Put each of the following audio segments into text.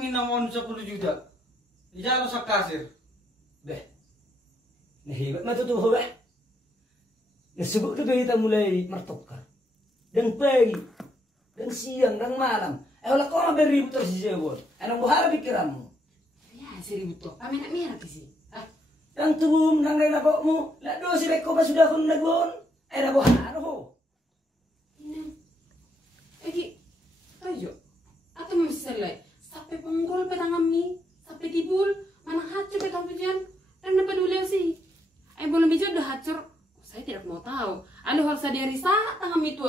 pengin namun 10 juta. Ijalo sa kasir. Beh, nahibat matutuho ba? Nasubok na ba kita mulai martokar? Dan pagi, dan siang, dan malam. Wala ko na beribut terus si Jebol. Anong buhara pikiranmu? Ya, si ribut to. Kami nak merah sih. Ah, Yang tubum, nang rin ako mo. Lado si Beko ba sudah kong nagon? Ay na buhara ho. ini. Egi, ayo. Atau mau selai. Sampai penggol petang kami, sampai dibul, mana hancur petang pujian. Dan dapat dulu sih. Belum bijak udah hancur. Saya tidak mau tahu. Anu harus dari sana tangam itu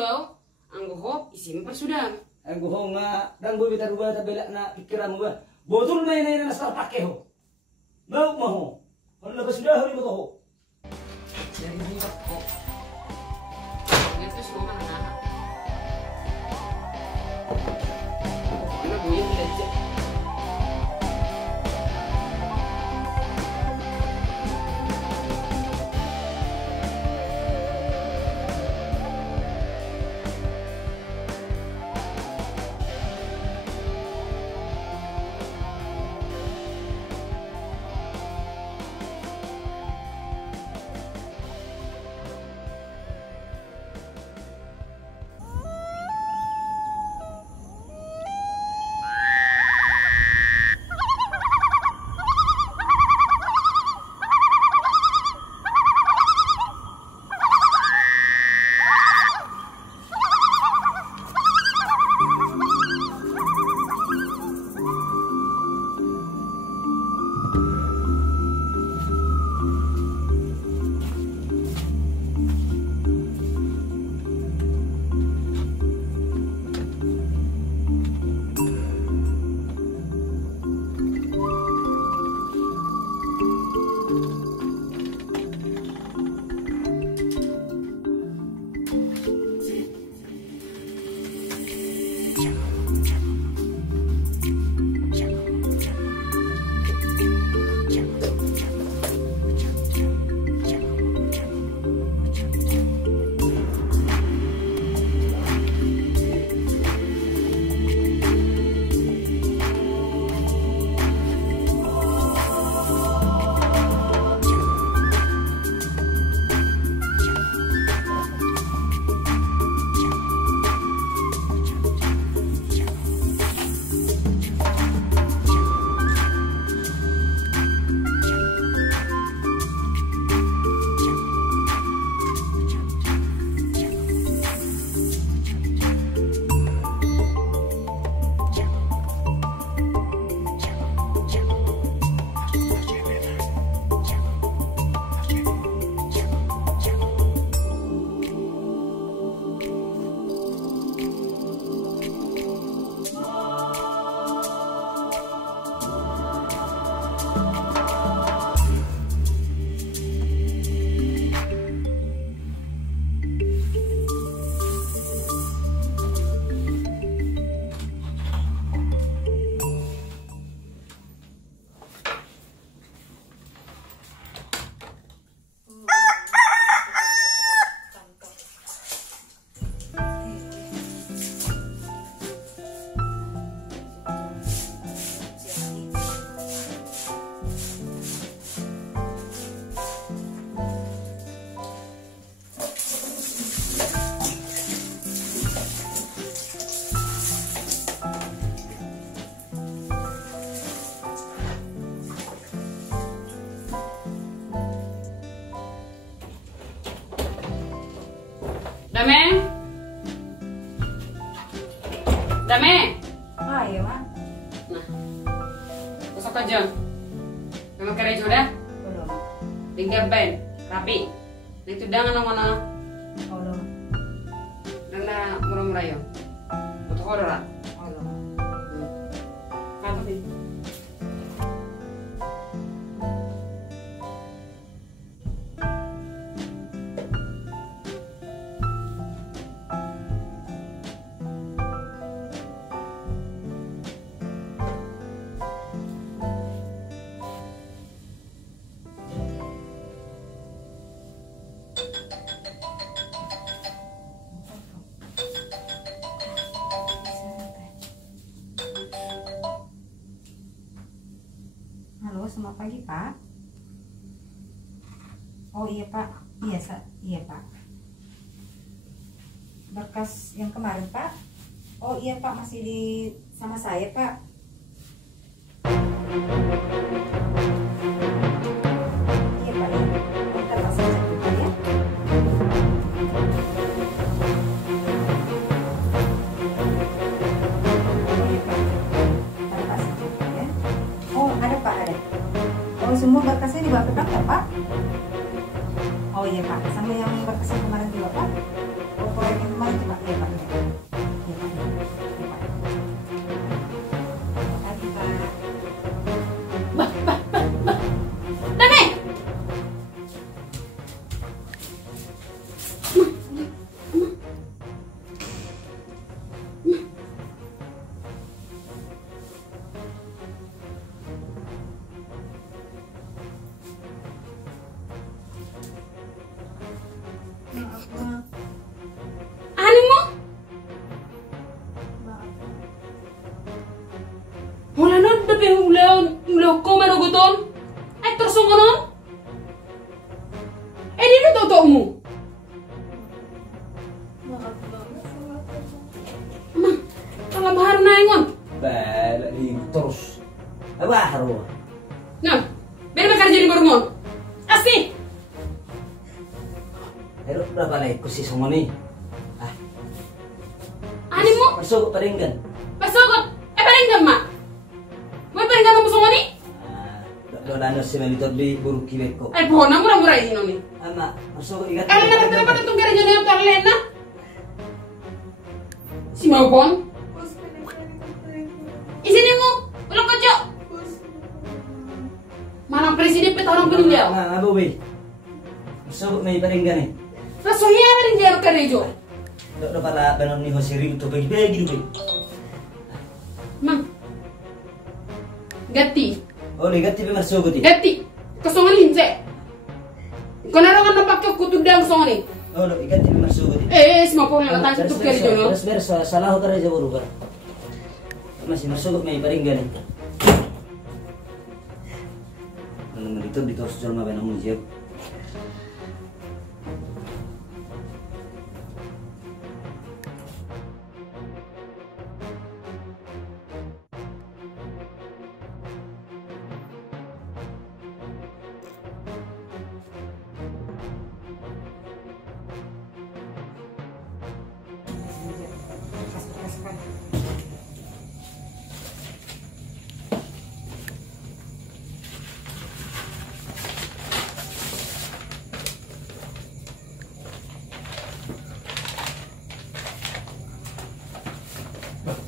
anggo hop isim persudan. Ang guho nga, dang boy bitar ba tabela na pikiranmu ba? Botol may na nastar pake ho. Mau mo ho. Wala ba sudah hori mo to ho. Dari buat kok. Itu semua mana anak. Mana gue belajar. Dame? Dame? Ah, iya, Mak. Nah, besok aja. Memang kira sudah? Belum. Tinggal ben, rapi. Itu jangan nama-nama. Belum. Nana murah-murah yo. Untuk horor. Belum. Apa sih? selamat pagi, Pak. Oh iya, Pak. Iya, Pak. Berkas yang kemarin, Pak. Oh iya, Pak, masih sama saya, Pak. Iya, Pak, ya. Bentar, Pak, saya cek dulu, ya. Oh iya, Pak. Ada, Pak, saya cek, ya. Oh, ada, Pak, ada. Oh, semua berkasnya dibawa ke kantor, Pak. Oh iya, Pak, sama yang berkas yang kemarin juga, Pak. Oh, proyek yang kemarin juga, iya, Pak. Iya, Pak. Iya, Pak. Iya, Pak. Pagi, Pak. Dame! Maaf, Mak. Ani mo? Maaf, Mak. Wala na, dabi ulaw ko maruguton. Ay, torso ko nun? Eh, di na totoo mo. Maaf, Mak. Ma, kalabahar na ingon. Bala di terus. Abaharo. Nga, beri ba kerja di Bormon? Asih! Pero berapa lagi kusi songoni? Ah, Ani mo? masuk paringgan. Pasokot! Eh, paringgan, ma. May paringgan mo sa ni? Dolano si Melito di buruk kiwet ko. Ay, pohon na mura-mura ino ni. Ama, masuk ikat. Kala na natin pa itong gara niya na yung toilet na? Si Maupon? Isinin mo! Walang kadyo! Manang presiden pa talang peninggal. Nga, abubi. Masuk may paringgan eh. Rasuhnya na rin diyan ka rejo. Do pala banon ni Jose Rio to bagi-bagi dulu. Mang. Gati. Oh, negatif masuk gati. Gati. Kasongan hinse. Kung naroon ka napakyo kutub dang songan eh. Oh, negatif masuk gati. Si Maupon lang tayo tutup kaya rejo no? Beres salah ko rin jaburu ka. Masih masuk may paringgan eh. Nang dito sejauh mana benang mujib. Berkas, Pak.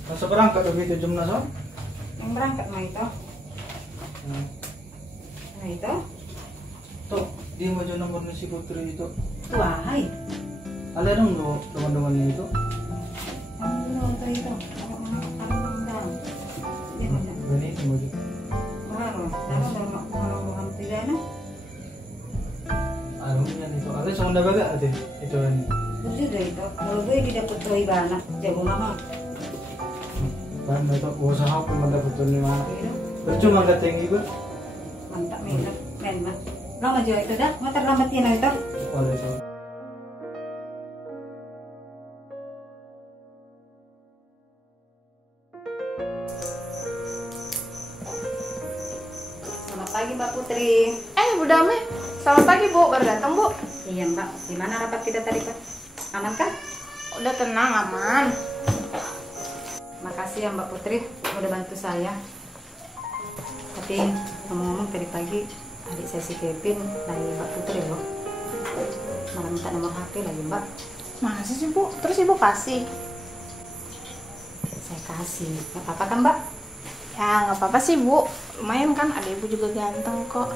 Masa berangkat begitu jam nasa? Yang berangkat mah itu. Nah itu. Tuh, dia mau nomornya si Putri itu. Wahai. Ada dong lo teman-temannya itu. Kamu dulu untuk itu. Kamu undang. Dia undang. Bani mau juga. Baru. Lalu mau tidak na? Anunya itu. Ada sama baga ada itu kan. Sudah itu. Kalau gue tidak putra ibana, jago mama. Kan itu usaha pun mendapat tuh lima. Itu. Percuma nggak tinggi gue. Mantap men. Lama juga itu dah. Mau terlambatin itu. Oleh itu. Selamat pagi Mbak Putri. Bu Dame, selamat pagi Bu, baru datang Bu. Iya Mbak. Gimana rapat kita tadi Pak? Aman kan? Udah tenang, aman. Makasih ya Mbak Putri udah bantu saya. Tapi ngomong-ngomong tadi pagi adik saya si Kevin dari Mbak Putri loh. Malah minta nomor HP lagi Mbak. Masa sih Bu? Terus Ibu kasih? Saya kasih. Gak apa-apa kan Mbak? Ya nggak apa-apa sih Bu, lumayan kan adik Ibu juga ganteng kok.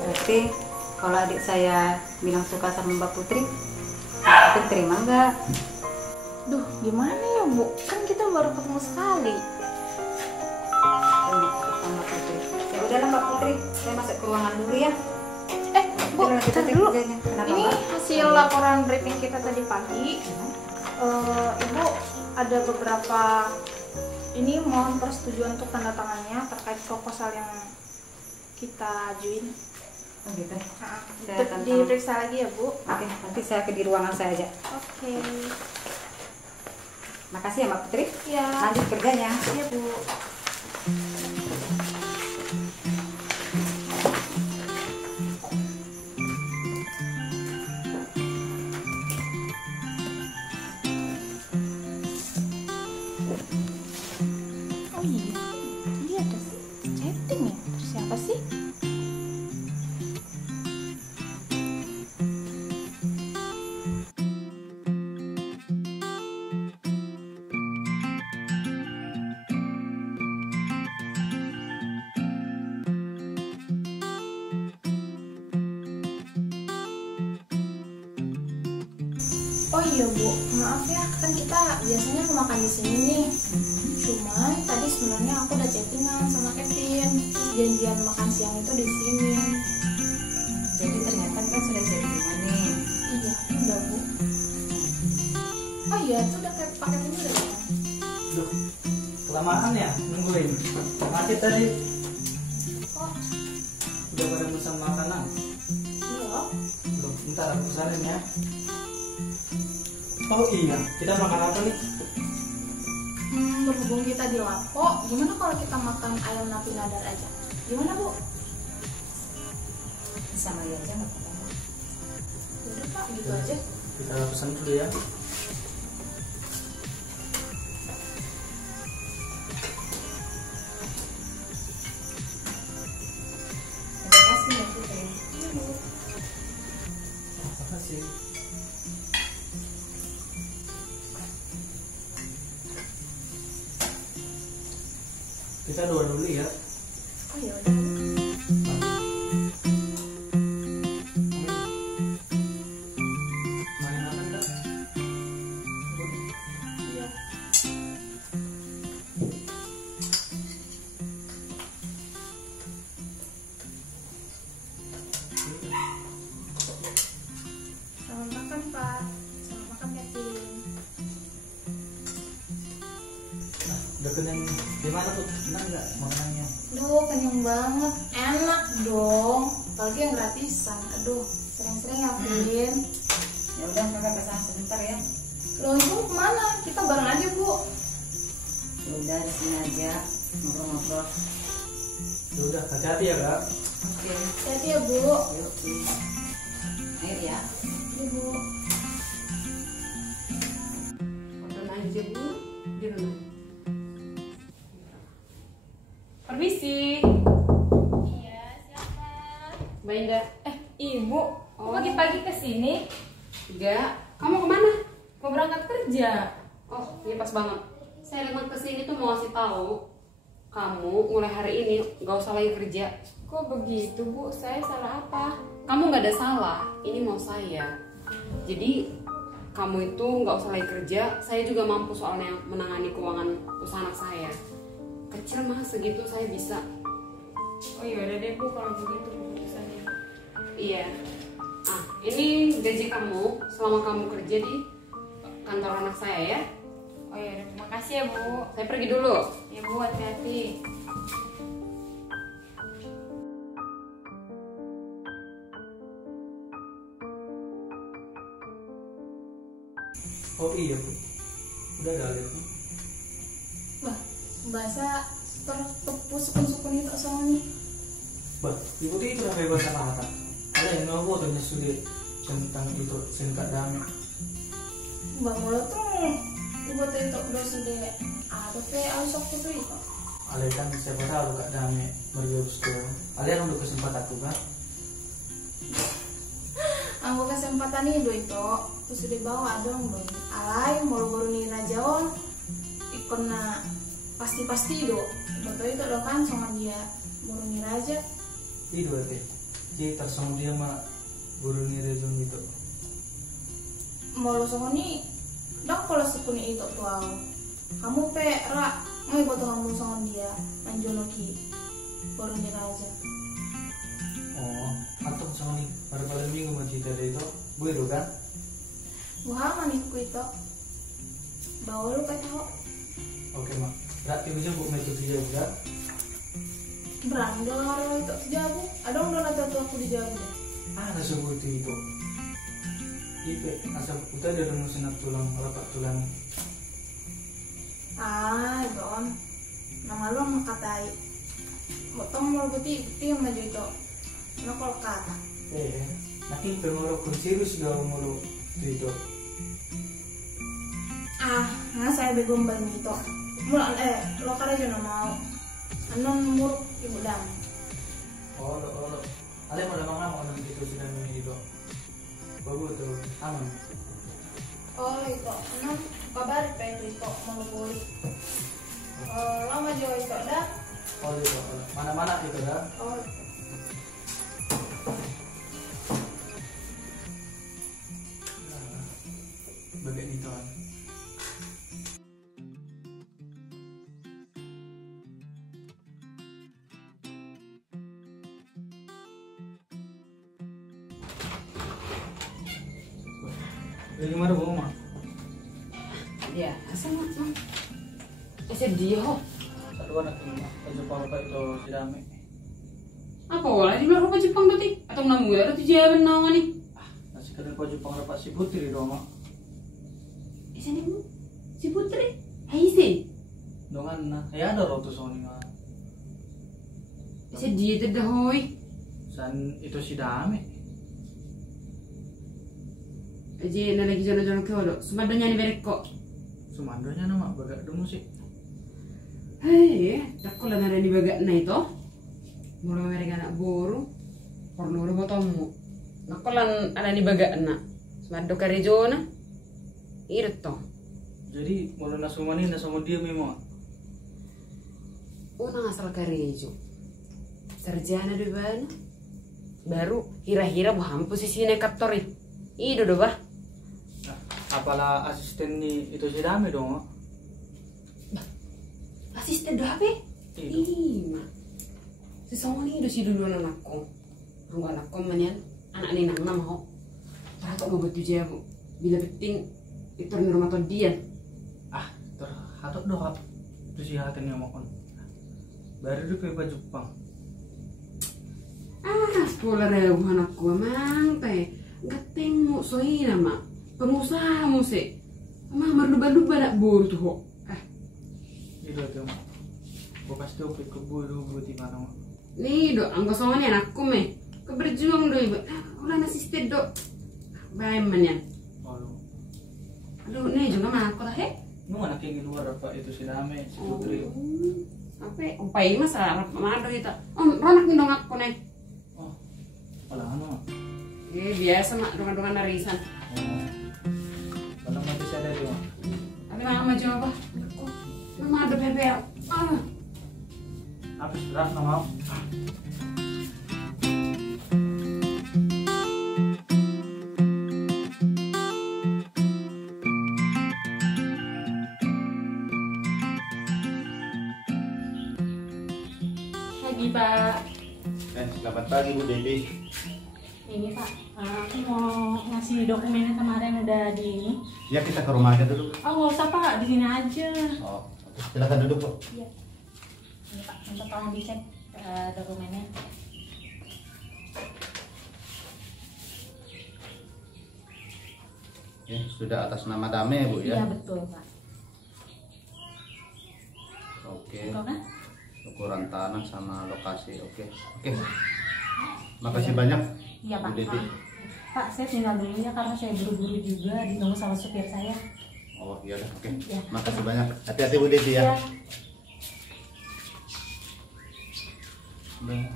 Berarti kalau adik saya bilang suka sama Mbak Putri, Putri terima nggak? Duh, gimana ya Bu? Kan kita baru ketemu sekali. Terima sama Mbak Putri. Ya udahlah Mbak Putri, saya masuk ke ruangan dulu ya. Bu, Kita kita lanjut dulu. kerjanya. Kenapa Ini Mbak? hasil laporan briefing kita tadi pagi. Ibu ada beberapa Ini mohon persetujuan untuk tanda tangannya terkait proposal yang kita ajuin. Oh gitu. Saya Untuk tanda tangan. diperiksa lagi ya Bu. Oke, nanti saya ke di ruangan saya aja. Oke. Makasih ya Mbak Putri. Ya. Lanjut kerjanya. Iya Bu. Oh iya, dia ada chatting ya. Terus siapa sih? Oh iya Bu, maaf ya, kan kita biasanya mau makan di sini nih. Cuman tadi sebenarnya aku udah chattingan sama Kevin, terus janjian makan siang itu di sini. Jadi ternyata kan sudah chattingan nih. Iya, udah Bu. Oh iya, itu udah kayak paket ini udah ya. Duh, kelamaan ya nungguin. Macet tadi. Oh, Udah pada pesan makanan. belum. Belum, ntar aku pesanin ya. Oh iya, kita makan apa nih? Berhubung kita di Lapo, gimana kalau kita makan ayam napi nadar aja? Gimana Bu? Sama dia aja nggak apa-apa. Udah Pak, gitu aja. Kita pesan dulu ya. Terima kasih Mbak Putri. Iya Bu. Makasih. Kita dua dulu ya. Oh iya udah. Mana makan Kak? Iya. Selamat makan Pak. Selamat makan Kevin. Nah, udah kenyang. Gimana tuh? Enak nggak makanannya? Duh, kenyang banget. Enak dong. Apalagi yang gratisan. Aduh, sering-sering ya, Vin. Ya udah kakak kesana sebentar ya. Loh, Ibu kemana? Kita bareng aja, Bu. Ya udah di sini aja ngobrol-ngobrol. Ya udah, hati-hati ya Kak. Oke. Hati ya, Bu. Yuk. Air ya. Iya, Bu. Order aja Bu di rumah. Permisi. Iya, siapa? Mbak Indah. Ibu, kok pagi-pagi kesini? Enggak. Kamu kemana? Mau berangkat kerja. Oh, ini pas banget. Saya lewat kesini tuh mau kasih tahu kamu mulai hari ini nggak usah lagi kerja. Kok begitu, Bu? Saya salah apa? Kamu nggak ada salah. Ini mau saya. Jadi kamu itu nggak usah lagi kerja. Saya juga mampu soalnya menangani keuangan usaha anak saya. Kecil mah segitu saya bisa. Oh iya udah deh, Bu, kalau begitu keputusannya. Iya. Ah, ini gaji kamu selama kamu kerja di kantor anak saya ya. Oh iya, terima kasih ya, Bu. Saya pergi dulu. Ya, Bu, hati-hati. Oh iya Bu. Udah ada alertnya. Bah, bahasa tertepus sukun-sukun itu soalnya. Bah, ibu tuh itu udah kayak bahasa kata. Ada yang ngaku tuh nyesuli tentang itu singkat damai. Bang Molo tuh ibu tuh itu udah sudah ada kayak alsok tuh itu. Ale kan siapa tahu kak damai berjurus tuh. Ale yang udah kesempatan aku kan. Anggo kesempatan itu terus dibawa dong dong. Alay baru ni najaon ikona pasti do. Betul itu do kan sama dia baru ni raja. Itu teh. Jadi tersong dia mah guru ni rezon itu. Mau sama ni dak kalau sepuni itu tuh aku. Kamu pe ra ngai buat kamu sama dia anjonoki baru ni raja. Oh, atau sama nih pada minggu macam itu bu itu kan? Buah manikku itu bawa lu kayak tahu. Oke mak. Berarti bisa bu metode dia udah. Beranggar itu sejabu. Ada udah nanti aku di jabu. Ada sebut itu. Ipe asal kita ada rumusan tulang rapat tulang. Itu on. Nama lu makatai. Potong mau beti yang maju itu. Nah kalau kata. Nanti pengurus konsirus gak mulu itu. Nggak saya begombal itu. Mulan lo kada juga mau. Anon muruk ibu dam. Oh. Ale mau lamang lama orang itu sudah itu. Bagus tuh, aman. Itu. Anon kabar itu mau beli. Lama juga itu dah. Itu. Mana-mana itu dah. Bagian itu. Gimana bu mama? Ya, sama. Sedih ho. Satu anak ini baju papa itu si Dame. Apa wala di luar apa Jepang berarti? Atau namu ya atau jalan nawangan nih? Nasi kadang baju papa si Putri di rumah. Sini mu, si Putri, hai sih. Dongan na, ya ada rotu soni mah. Sedih itu dah hoi. San itu si Dame. Aja na lagi jono-jono ke odo. Sumadonya ni bereko. Sumandonya nama bagak demu sih. Hei, tak kau lah ada di bagak na itu. Mulai mereka anak boru, porno udah botomu. Nak kau ada di bagak na. Sumado karejona. Irto. Jadi mulai nasumani nasumon dia memang. Una asal karejo. Sarjana di bana. Baru hira-hira buham posisi nekaptor itu. Ido do bah. Apalah asisten ni itu si Dame dong. Asisten do apa? Iya. Si Sony do si dulu anakku. Rumah anakku manian. Anak ni nang nama ho. Tahu mau betu je bu. Bila penting itu di rumah tuh dia. Terhatok doa. Itu si hakan yang makan. Baru dia ke Jepang. 10.000 anakku emang teh. Gateng mo soy nama. Pengusaha mo sih. Emang merluba-luba nak buru tuh ho. Itu tuh. Gua pasti oke keburu di mana mah. Nih do, anggo soalnya anakku meh. Keberjuang do ibu. Ulah asisten do. Bae manyan. Aduh, nih juga mana aku he? Nu anak yang di luar apa itu si Dame, si Putri. Apa? Umpai mas sarap mado itu. Ronak nih dong aku nih. Alah anu. Biasa mak dongan-dongan narisan. Kalau mati saya dari mah. Tapi mama jawab apa? Mama ada bebel. Habis berat nggak mau. Pagi Pak. Selamat pagi Bu Devi. Ini Pak, aku mau ngasih dokumennya kemarin udah di ini. Ya kita ke rumah aja dulu. Oh nggak usah Pak, di sini aja. Oh, silakan duduk Bu. Iya. Ini Pak, untuk tolong dicek dokumennya. Sudah atas nama Dame Bu ya? Iya betul Pak. Oke. Betul kan? Ukuran tanah sama lokasi. Oke. Makasih banyak Iya Pak. Bu Devi. Pak, saya tinggal dulu ya karena saya buru-buru juga ditunggu sama supir saya. Oh iya dah, oke. Ya. Makasih banyak. Hati-hati Bu Devi ya. Iya.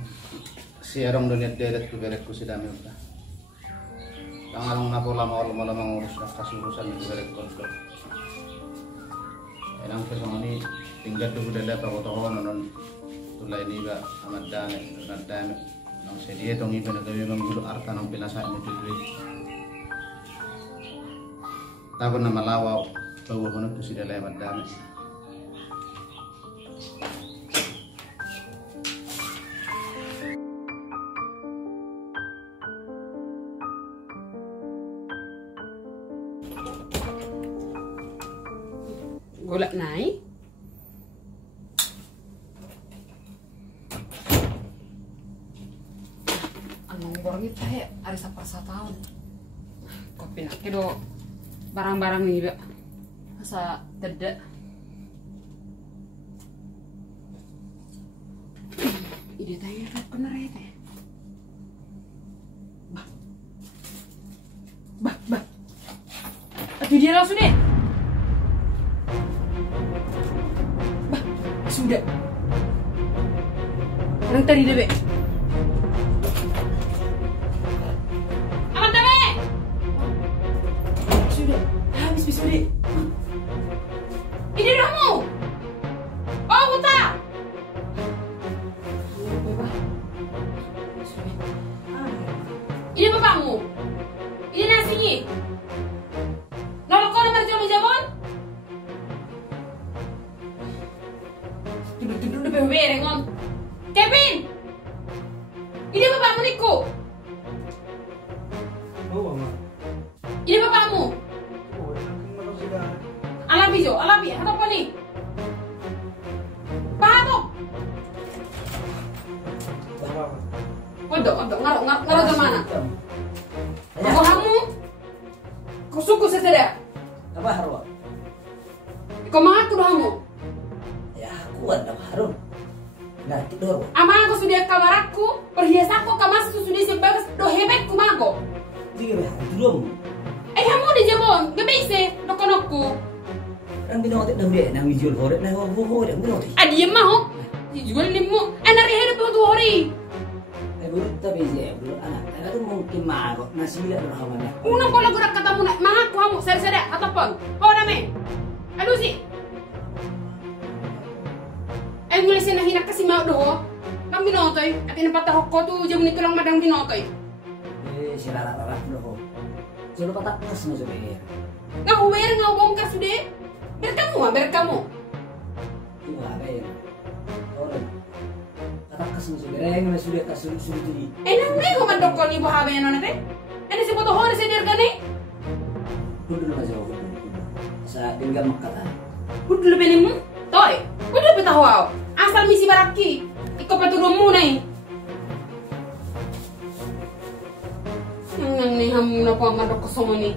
Si arong dunia deret ku berekku si Dame udah. Tangan ngaku lama ngurus kasurusan itu berek konflik. Enang kesana ini tinggal dulu dada tahu non tulai ini ba amat dame nang sedia tong iba nagawi manggulu arta nang pinasa mo dili. Takon na malawaw bawa hono to si dalay amat dame. Golak naik. borong itu ada sepersa tahun. Kau pindah kedo barang-barang nih Mbak. Masa tidak. Ide tanya kan bener ya teh. Bah. Aduh dia langsung deh. Bah, sudah. Orang tadi deh, Be. Aman deh, Be. Sudah, habis sudah. Ini kamu. Oh, Buta. Ini bapakmu. Ini nasinya. Nolok kau nomor jam jabon. Duduk di bawah ngon. Kevin. Ini bapakmu Niko. Oh, mama. Ini bapakmu. Oh, ini sudah. Alabi Jo, alabi. Apa nih? Pahato. Kodok, ngaruh ke mana? Aku kamu, kau suku sesudah. Apa harus? Kau mengaku kamu. Ya aku ada harun. Ngerti dong. Ama aku sudah kamarku, perhiasanku kamas sudah sebagus do hebat kumago. Jadi itu dong. Kamu di jabon, gak bisa dokonokku. Orang binotik dah dia, nang jual horek, nang horek, dia binotik. Adi mau, dijual limu, anak hidup itu hari. Belum tapi sih, belum anak. Karena tuh mungkin marok, nasi bila berhamanya. Unang ko lagu kata mo na mengaku kamu seri-seri ataupun. Oh dame. Aduh sih. Ngulisin na hinak kasi mau do. Lang binotoy, at inapata ko tu jam nito lang madang binotoy. Si rara-rara dulu. Coba patak kas mo sabi. Nga huwer nga bongkar sude. Berkamu. Iya, baik. Orang. Patak kas mo sabi. Reng na sudah tas sulit jadi. Nang may kumandok ko ni buhabe yan na te. Si boto hori sa dirgani. Kudu na jauh. Sa tinggal makata. Kudu lebih mo. Toy. Kudu lebih tahu aw. Asal misi baraki. Ikaw patulong muna eh. Nang niham na po ang madok ko sa ni.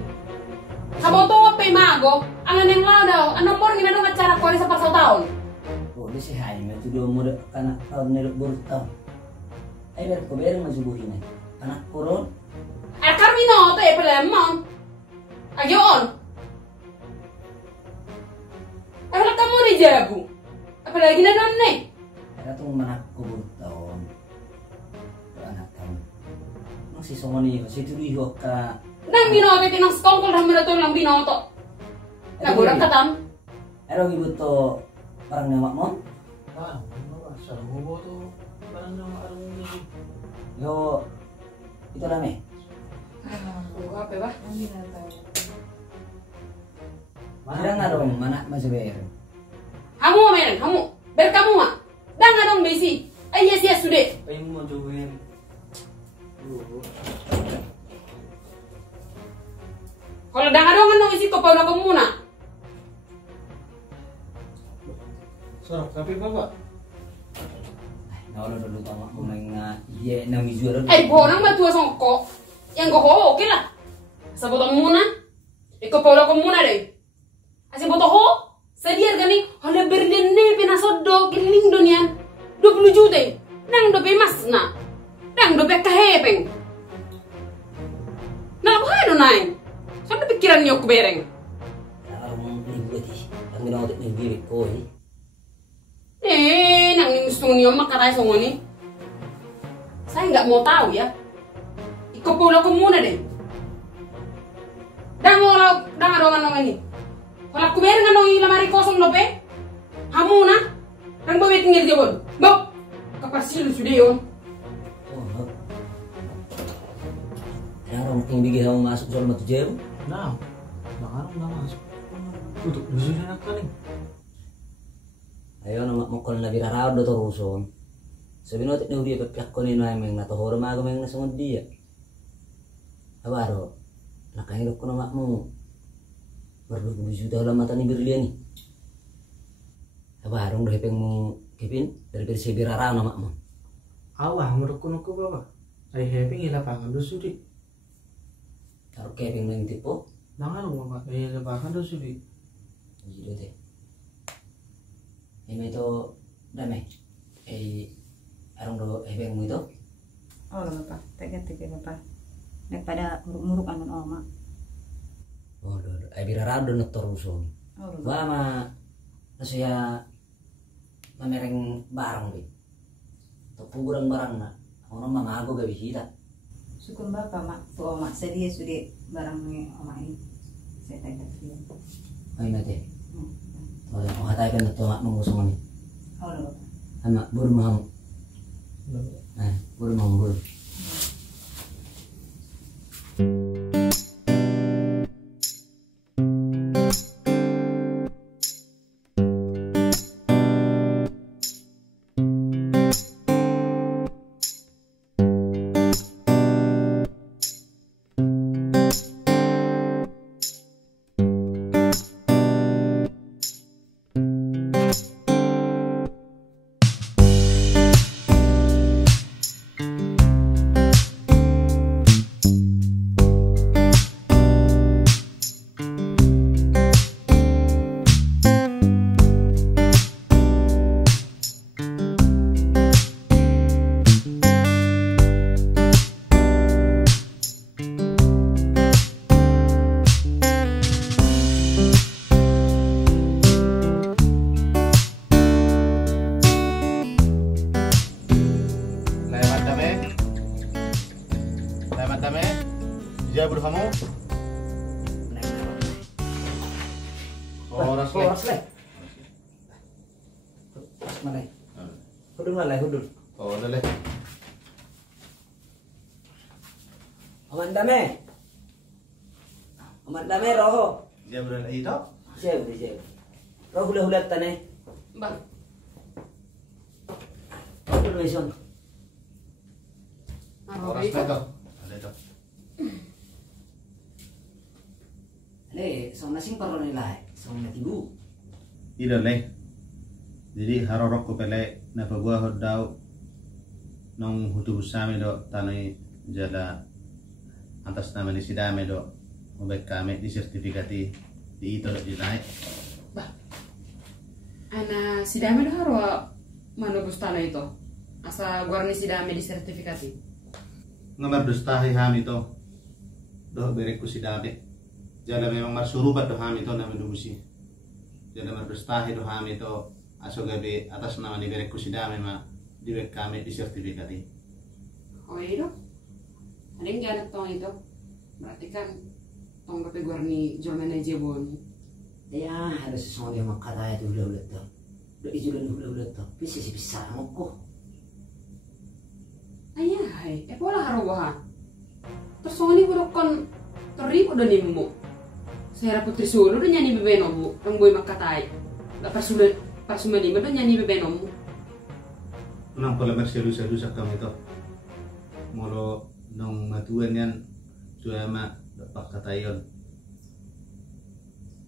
Kamu tuh apa mago? Ang aneng lao daw. Anong morning na nung acara ko sa pasal taon? Oh, di si Jaime tu dua muda anak tahun ni baru tahun. Ay ber ko ber majubuhin ay. Anak koron. Ay Carmino to eh palemon. Ayon. Ay wala ka mo ni Jabu. Apalagi na doon eh. Kaya itong manak ko baru tahun. Anak tahun. Nang si Somoni si tuliho ka. Nang binoto tinang skongkol na muna to lang binoto. Nagurang katam. Pero ibu to parang nama mo. Ah, ano ba? Sa hubo to. Parang nang arang ni. Yo itu rame. Apa ba? Kira nga dong mana majuber. Kamu men, kamu. Ber kamu ma. Dang nga dong besi. Ay yes sudah. Kayo mo join. Kalau dang nga dong ano isi ko pa na muna. Sarap tapi bapak. Nawala dulu tama mo nga iya na mijuar. Ay borang matua songko. Yang go oke lah. Sa botong muna. Iko pa ko muna deh. Asi boto ho. Sadiar gani hala berdenne pinasodo giling dunian. 20 juta. Nang dobe mas na. Nang dobe kahepeng. Na ba ano nai? Saan pikiran niyo ko bereng? Ang libu ti. Ang ginawa ni bibi ko eh. Nang gusto niyo makaray sa ngoni. Saya nggak mau tahu ya. Ikupulo ko muna deh. Dang adongan nang ini. Kalau aku bayar nganong lamari kosong lope. Hamu na. Dang bawa tinggal jabon. Bok. Kapasil sudah yon. Oh. Ada orang yang bigay mo masuk sa matu jero. Nah, nakarang na masuk. Tutup dulu na nakaling. Ayo nama mo kon na biraraw do toruson. Sabi no tit dia pepyak ko ni na may natohoro mago may nasungod dia. Abaro. Nakahirap ko na mo. Berdua juta lah mata ni berlian ni. Abarong do hepeng mo kipin dari si biraraw na mo. Awah, menurut ko bapak. Ay happy ilapakan do sudi. Karo keping nang tipo. Nangan mo mak ay ilapakan do sudi. Jido teh. Ini itu damai. Arong do hebeng mu itu. Oh lah bapak, tak ganti ke bapak. Daripada muruk-muruk anon oma. Oh do. Ay birarado na toruson. Oh lah. Wa ma nasaya mamereng barang bi. Topurang barang na. Ono mamago gabi hita. Syukur bapak mak, tuh oma sedia sudah barangnya oma ini. Saya tak ganti. Ay mate. Oh ya, hatay ka na to mak mangusong ni. Oh lah bapak. Ama buru maham. Buru maham buru. Jabur kamu? Horas le. Horas le. Mana? Hudul lah, hudul. Oh, udah le. Amandame. Amandame roho. Jabur ada itu? Jauh. Roho hula-hula tanah. Bang, Hudul meson. Horas le itu. Ada itu. Le, so nasing paro nila, so natigu. Ida le. Jadi harorok ko pele na pagwa daw nong hutu sami do tanay jala antas nama ni sidame do mabek kami di sertifikati di itu do dinai. ana sidame do haro mano bustana itu. Asa guarni sidame di sertifikati. Ngamar dustahi ham itu do bereku sidame. Jala memang marsurubat do ham itu nama dubusi. Jala mardustahi do ham itu aso gabe atas nama ni bereku sidame ma direk kami di sertifikati. Oh iya dong. Ada yang jalan tong itu. Berarti kan tong gape guarni jolmena jebon. Ya, harus sesuatu yang makataya tu hula-hula tu. Do ijulan hula-hula tu. Bisa mo ko. Ayah, pola haro baha. Terus ini ko kon teribu do nimmo. Saya putri solo do nyanyi bebeno bu, ang boy makatay. Gak pasulit lima do nyanyi bebeno mo. Nang pala merseru-seru sa kami to. Moro nung matuan yan suama dapat katayon.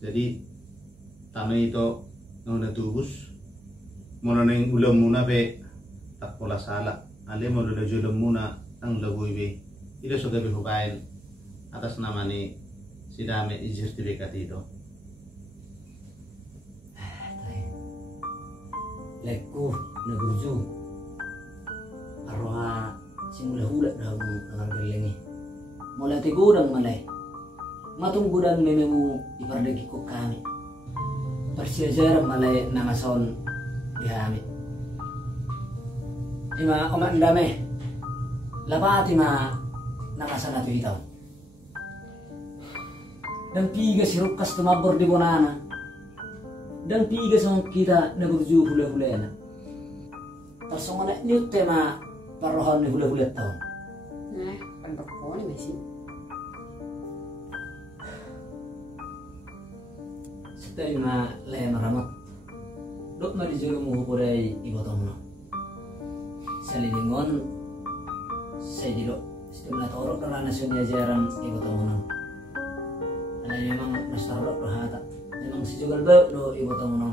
Jadi tama ito nung natubos. Moro nang ulam muna pe tak pola sala. Ale moro na julam muna ang lagoy be. Ito so gabi hubayin atas nama ni si dame i sertifikat ito. Lekku nagurju. Arwah simula hula daw ang galing ni. Mula tigurang malay. Matunggudan mememu ipardagi ko kami. Persiajar malay namason dihami. Ima oman dame. Lapati ma nakasana tu itaw. Dan piga si Rukas tumabor di bonana. Dan piga sa kita nagurju hula-hulana. Tasong na niyo tema parohon ni hula-hula taon. Pagpapon ni Messi. Sita yung laya maramot. Dot marijuro mo hupuray ibotong no. Sa lilingon, sa dilo. Sita mo natorok na nasyon niya jarang ibotong no. Ano yung memang nasarok lo hata. Memang si Jugal ba lo ibotong no.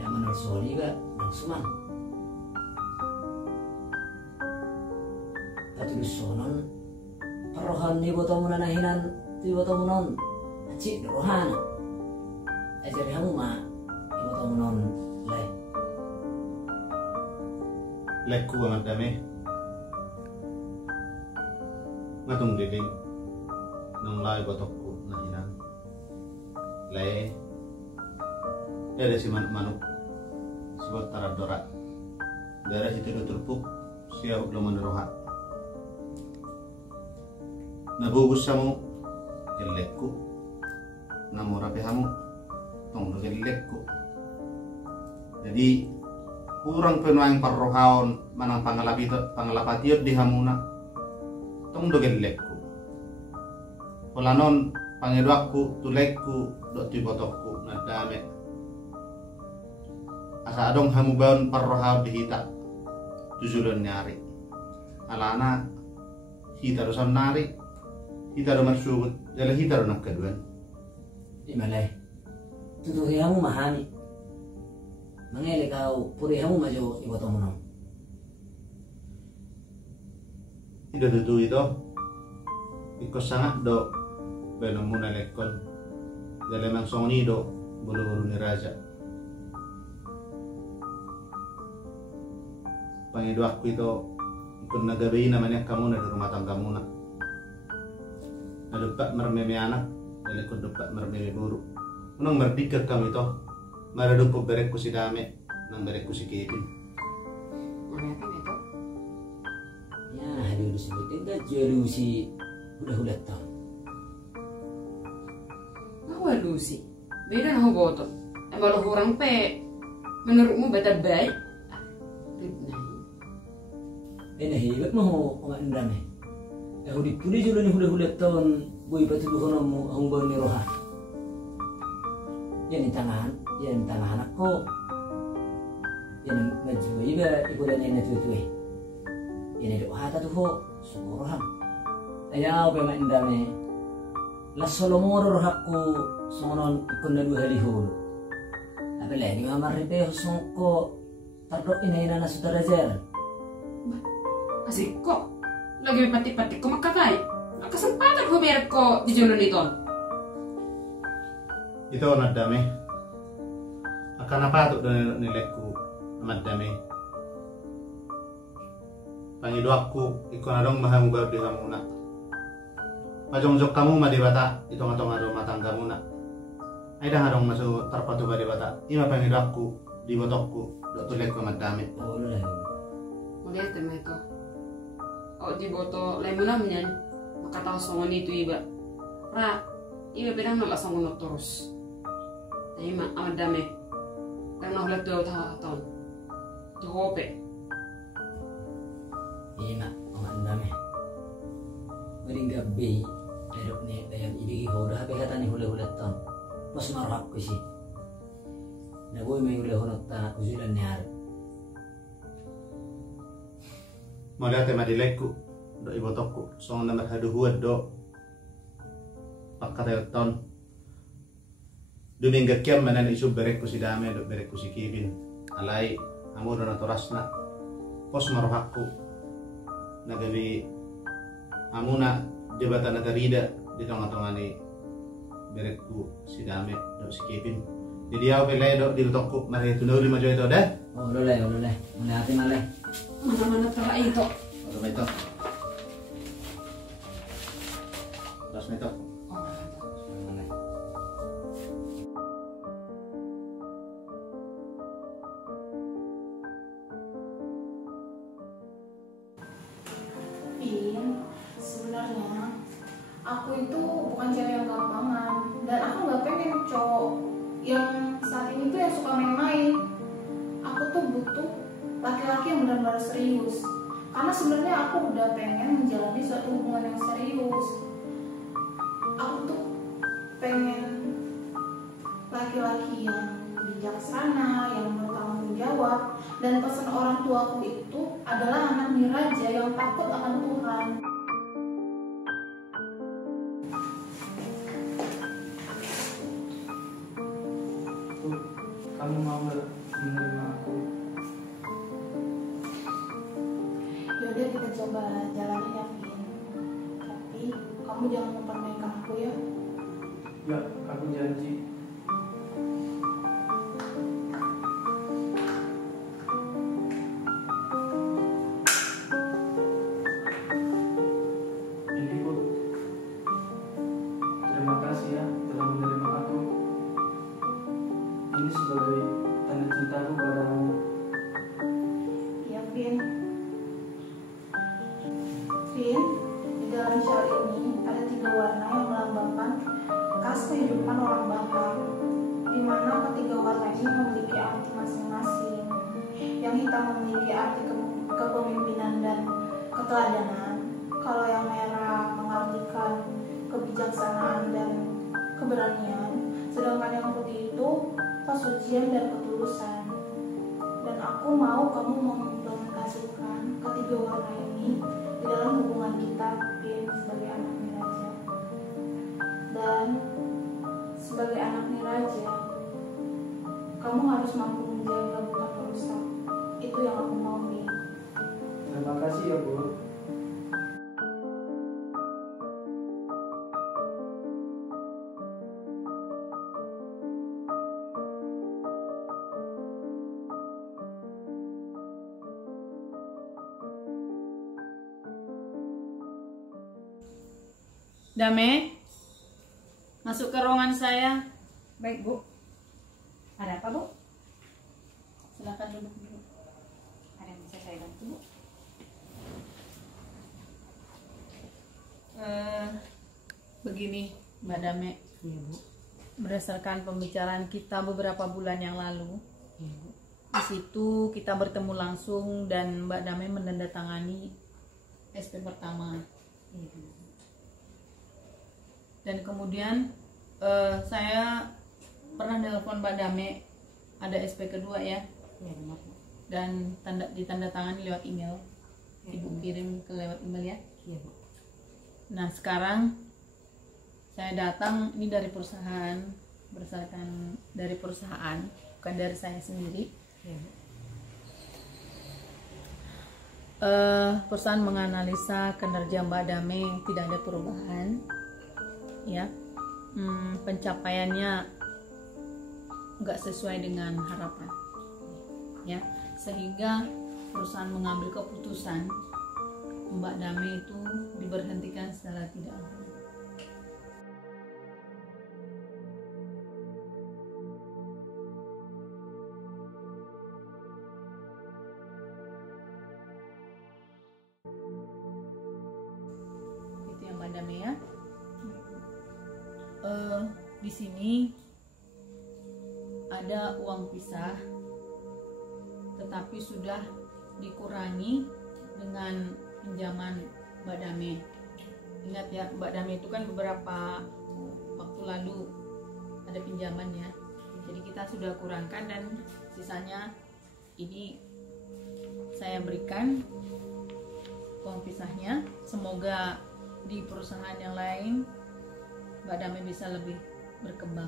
Yaman al soli ba ng suman. Katulus sonon parohan ni boto mo nahinan ti boto mo non aci rohana ajari hamu ma ti boto mo non lay lekku amat dame ngatung diding nang lai botokku nahinan lay ada si manuk si bot taradora daerah situ terpuk siap belum menerohat nabugus samu gelekku namu rapi hamu tong gelekku jadi kurang penuang parrohaon manang pangalapatiot di hamuna tong do gelekku polanon pangedwakku tulekku dok tu botokku nadame asa adong hamu baun parrohaon dihita tujulan nyari alana hita dosan nari hita do marsubut jala hita do nak keduan di malay tutuhi hamu mahami mangele kau puri hamu majo iboto mo non ida tutu itu ikut sangat do belum muna lekon jala mang songni do bulu-bulu ni raja pangido aku itu ikut nagabai namanya kamu na di rumah tangga muna nadupat mermeme anak dan ikut dupat mermeme buruk unang merpikir kamu itu maradupo berekku si dame nang berekku si Kevin Mana itu? ya hari disebutin gak jelusi udah tahun Apa Lucy? Beda nah boto. Emang orang pe menurutmu better baik? ini hibat mau nggak ndame di puli julo ni hula tahun boy patu hono mo ang baru ni roha yan tangan aku yan maju iba ibu dan nenek tuh yan do hata tuh ho soroham ayaw pe main ndame la solo moro rohaku sonon ikon na dua hari hulu abela ni mamar rete songko tardok ina na saudara jalan Asik kok lagi pati-pati ko makakai. Kesempatan ko merek ko di jono nito. itu nadame akan apa tuh dan nilaiku amat dame pangido aku ikon adong mahamu baru di hamuna majong-jok kamu madibata itu ngatong ado matangga muna aida ngadong masuk terpatu badibata ima pangido aku di botokku dok tulekku amat dame oh lah Melihat tema itu. Oh di boto lemuna menyan maka tahu songon itu iba. Ra iba pedang nala songon terus. Tapi mah amat dame. Karena ulah tuh tahun. Tuh hope. iya aman ndame mending gabi erok ni dayam ibigi hoda hape kata ni hula tahun pas marhab ko si na boy may hula honot ta usulan ni har malihat tema dilekku do ibotokku song nomor hadu huat do pakar ton dumingga kiam manan isu berekku si dame do berekku si Kevin alai amur na torasna pos marohakku nagabi amuna jabatan nagarida di tengah-tengah berekku si dame do si Kevin jadi aku pelai do di tokku mari tunau lima joy itu dah oh lo leh hati maleh Mana-mana telah itu. Oke, itu. Terus itu. Pin, sebenarnya aku itu bukan cewek yang gampangan dan aku nggak pengen cowok yang saat ini tuh yang suka main-main. Aku tuh butuh laki-laki yang benar-benar serius karena sebenarnya aku udah pengen menjalani suatu hubungan yang serius. Aku tuh pengen laki-laki yang bijaksana, yang bertanggung jawab, dan pesan orang tuaku itu adalah anak niraja yang takut akan Tuhan. Tuh, kamu mau menerima aku? Yaudah kita coba jalanin kamu jangan mempermainkan aku ya. Ya, aku janji. Ini Bu, terima kasih ya telah menerima aku. Ini sebagai tanda cintaku padamu. Iya, Vin. Vin, di dalam shawl ini ada 3 warna yang melambangkan khas kehidupan orang Batak, di mana ketiga warna ini memiliki arti masing-masing. Yang hitam memiliki arti kepemimpinan dan keteladanan, kalau yang merah mengartikan kebijaksanaan dan keberanian, sedangkan yang putih itu kesucian dan ketulusan. Dan aku mau kamu mengimplementasikan ketiga warna ini di dalam hubungan kita, Vin, sebagai anak Niraja. Dan sebagai anak Niraja, kamu harus mampu menjaga bukan merusak. Itu yang aku mau, Vin. Terima kasih ya Bu. Dame, masuk ke ruangan saya. Baik, Bu. Ada apa, Bu? Silakan duduk dulu. Ada yang bisa saya bantu, Bu? Begini, Mbak Dame. Iya, Bu. Berdasarkan pembicaraan kita beberapa bulan yang lalu, Iya, Bu. di situ kita bertemu langsung dan Mbak Dame menandatangani SP pertama. Iya, Bu. Dan kemudian saya pernah telepon Mbak Dame, ada SP kedua ya, Iya, benar, Bu. dan ditandatangani lewat email. Iya, Ibu Bu. kirim ke lewat email ya. Iya, Bu. Nah sekarang saya datang ini dari perusahaan, berdasarkan dari perusahaan, bukan dari saya sendiri. Iya, Bu. Perusahaan menganalisa kinerja Mbak Dame tidak ada perubahan, ya. Pencapaiannya nggak sesuai dengan harapan, ya, sehingga perusahaan mengambil keputusan Mbak Dame itu diberhentikan secara tidak adil. Itu yang Mbak Dame ya. Di sini ada uang pisah, tetapi sudah dikurangi dengan pinjaman Mbak Dame. Ingat ya, Mbak Dame itu kan beberapa waktu lalu ada pinjaman ya. Jadi kita sudah kurangkan dan sisanya ini saya berikan uang pisahnya. Semoga di perusahaan yang lain Mbak Dame bisa lebih berkembang.